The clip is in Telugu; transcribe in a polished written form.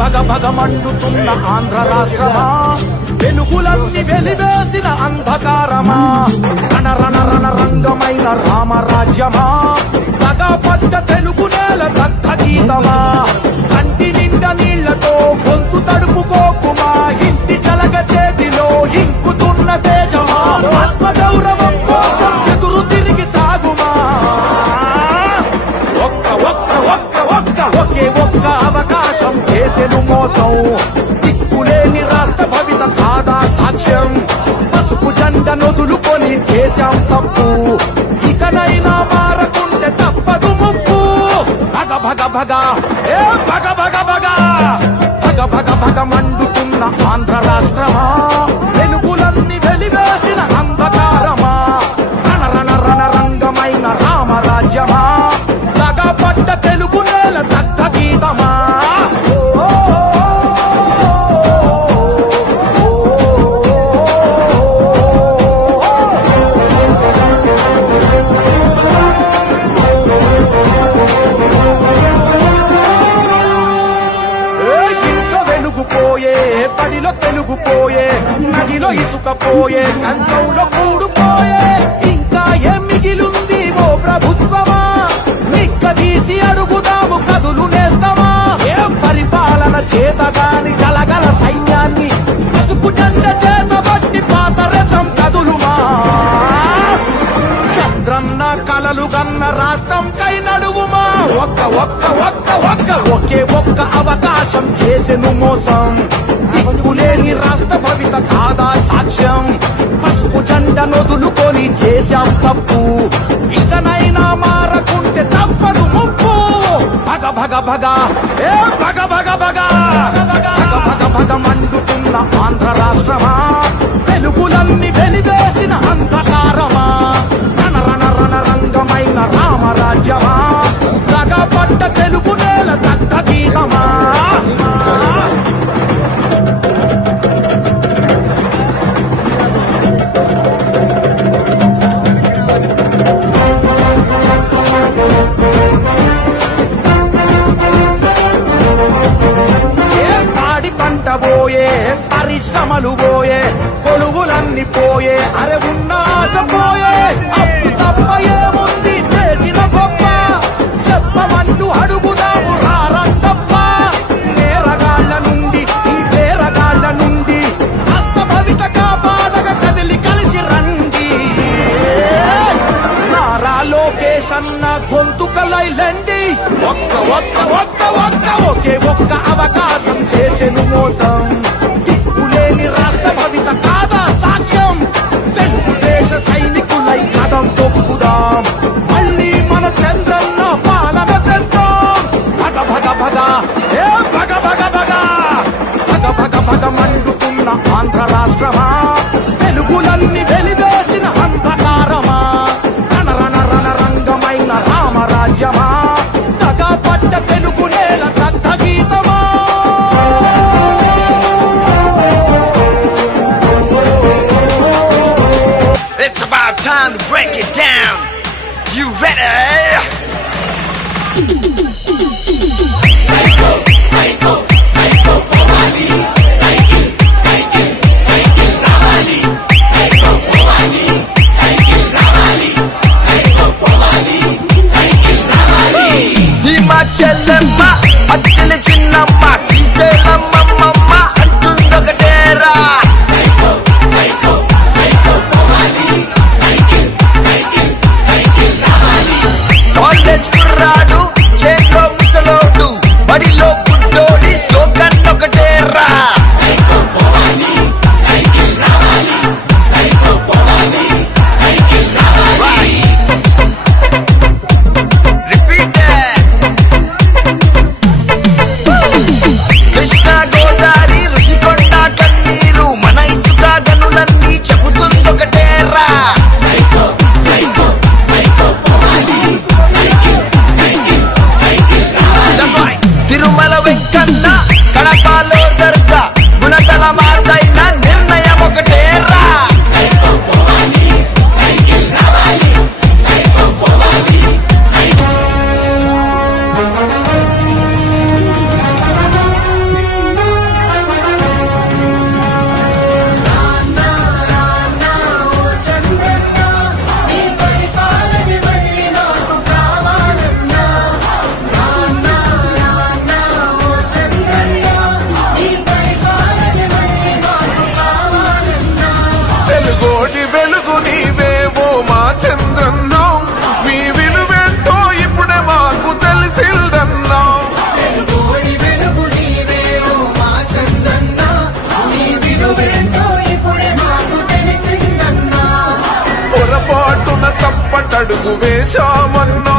భగ భగ మండుతున్న ఆంధ్ర రాష్ట్రమా, వెలుగులన్నీ వెలివేసిన అంధకారమా, రణ రణ రణ రంగమైన రామరాజ్యమా, పగపడ్డ తెలుగు నేల దగ్ధ గీతమా, కంటి నిండా నీళ్లతో గొంతు తడుపుకోకుమా, ఇంటి చలగ చేతిలో ఇంకుతున్న తేజమా, ఆత్మగౌరవం కోసం ఎదురు తిరిగి సాగుమా, ఒకే ఒక్క అవకాశం చేసెను మోసం, దిక్కులేని రాష్ట్ర భవిత కాదా సాక్ష్యం, పసుపు జెండ నొదులుకొని చేశాం తప్పు, ఇకనైనా మారకుంటే తప్పదు ముప్పు, భగ భగ భగ ఏ భగ భగ భగ భగ భగ భగ మండుతున్న ఆంధ్ర రాష్ట్రమా, వెలుగులన్నీ వెలివేసిన అంధకారమా, రణ రణ రణ రంగమైన రామరాజ్యమా, పడ్డ తెలుగు నేల దగ్ధ గీతమా, ఇంట్లో వెలుగుపోయే, పడిలో తెలుగుపోయే, నదిలో ఇసుకపోయే, కంచంలో కూడుపోయే, ఇంకా ఏం మిగిలుంది ఓ ప్రభుత్వమా, తీసి అడుగుదాము కదులు నేస్తామా, ఏ పరిపాలన చేతగాని జలగల సైన్యాన్ని పసుపు జెండ చేతబట్టి పాత రథం కదులుమా, చంద్రన్న కలలు గన్న రాష్ట్రం కై నడువుమా, ఒకే ఒక్క అవకాశం చేసెను మోసం, దిక్కులేని రాష్ట్ర భవిత కాదా సాక్ష్యం, పసుపు జెండ నొదులుకొని చేశాం తప్పు, ఇకనైనా మారకుంటే తప్పదు ముప్పు, భగ భగ భగ ఏ భగ భగ భగ భగ భగ భగ మండుతున్న ఆంధ్ర రాష్ట్రమా, వెలుగులన్నీ వెలివేసిన అంధకారమా, రణ రణ రణ రంగమైన రామరాజ్యమా, పడ్డ తెలుగు నేల దగ్ధ గీతమా, పోయే పరిశ్రమలు పోయే, కొలువులన్నీ పోయే, అరే ఉన్న ఆశ పోయే, అప్పు తప్ప ఏముంది చేసిన గొప్ప, చెప్పమంటూ అడుగుదాము రారంతప్ప, నేరగాళ్ల నుండి ఈ పేరగాళ్ల నుండి రాష్ట్ర భవిత కాపాడగా కదిలి కలిసి రండి, నారా లోకేష్ అన్న గొంతుకలైలండి, ఒకే ఒక్క అవకాశం చేసెను మోసం, దిక్కులేని రాష్ట్ర భవిత కాదా సాక్ష్యం, తెలుగుదేశ సైనికులై కదం తొక్కుదాం, మళ్ళీ మన చంద్రన్న పాలన తెద్దాం, భగ భగ భగ ఏ భగ భగ భగ భగ భగ భగ మండుతున్న ఆంధ్ర రాష్ట్రమా, వెలుగులన్నీ వెలివేసిన అంధకారమా, రణ రణ రణ రంగమైన రామరాజ్యమా, పడ్డ తెలుగు నేల దగ్ధ గీతమా. It's about time to break it down. You ready? Psycho, psycho, psycho, Pomali. Cycle, cycle, cycle, Ramali. Psycho, Pomali. Cycle, Ramali. Psycho, Pomali. Cycle, Ramali. Sima Chellemma, Attile Chinnamma, Sriselamma Mamma, Antundagateera. Psycho, psycho, psycho, Pomali. Cycle, cycle, cycle, Ramali. College kurradu, chelo musalodu, badilo buddodi, slogan okateera. Psycho, Pomali. Cycle, Ramali. Psycho, Pomali. Cycle, Ramali. Repeat it. Krishna Godavari Rishikonda Kanneeru mana isuka ganulanni చెబుతుందొకటేరా. Psycho, psycho, psycho, Pomali. Cycle, తెలుగోడి వెలుగు నీవేవో మా చంద్రన్నా, మీ విలువేంటో ఇప్పుడే మాకు తెలిసిందన్నా. తెలుగోడి వెలుగు నీవేవో మా చంద్రన్నా, మీ విలువేంటో ఇప్పుడే మాకు తెలిసిందన్నా. పొరపాటున తప్పటడుగు వేశామన్నా,